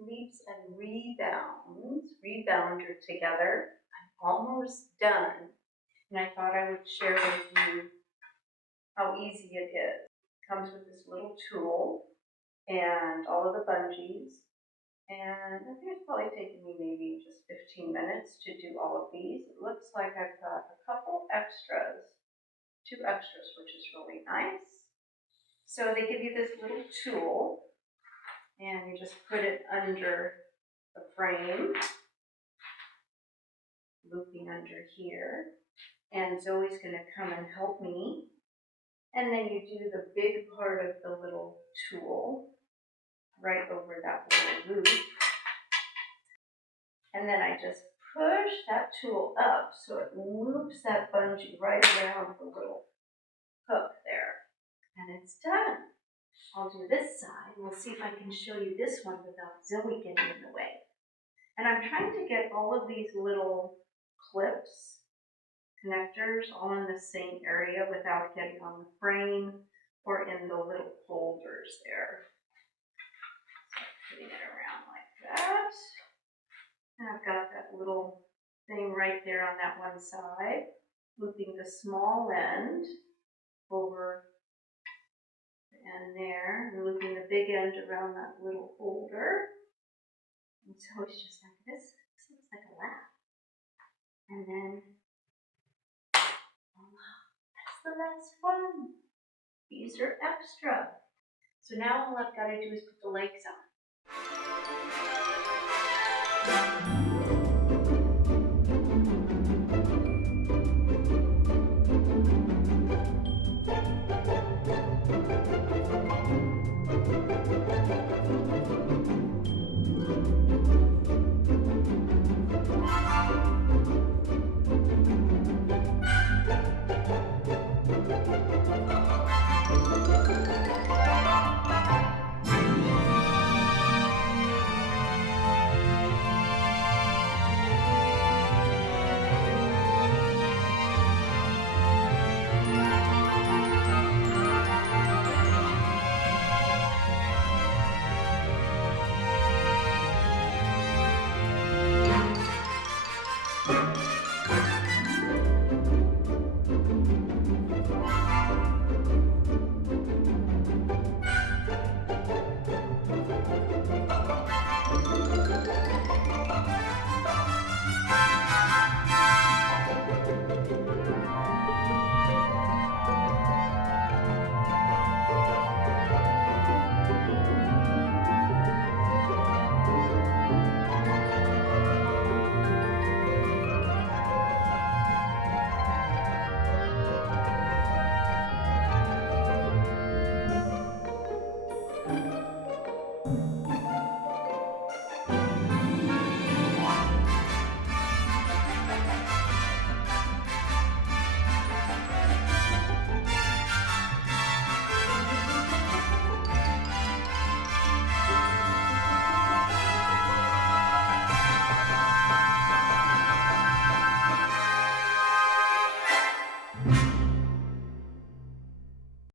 Leaps and ReBounds Rebounder together. I'm almost done, and I thought I would share with you how easy it is. It comes with this little tool and all of the bungees, and I think it's probably taken me maybe just 15 minutes to do all of these. It looks like I've got a couple extras, 2 extras, which is really nice. So they give you this little tool, and you just put it under the frame, looping under here, and Zoe's going to come and help me. And then you do the big part of the little tool right over that little loop. And then I just push that tool up so it loops that bungee right around the little hook there. And it's done. I'll do this side. We'll see if I can show you this one without Zoe getting in the way. And I'm trying to get all of these little clips, connectors, all in the same area without getting on the frame or in the little holders there. So putting it around like that. And I've got that little thing right there on that one side, looping the small end over the end there, and looping the big end around that little holder. And so it's just like this. This looks like a lap. And then, voila, that's the last one. These are extra. So now all I've got to do is put the legs on.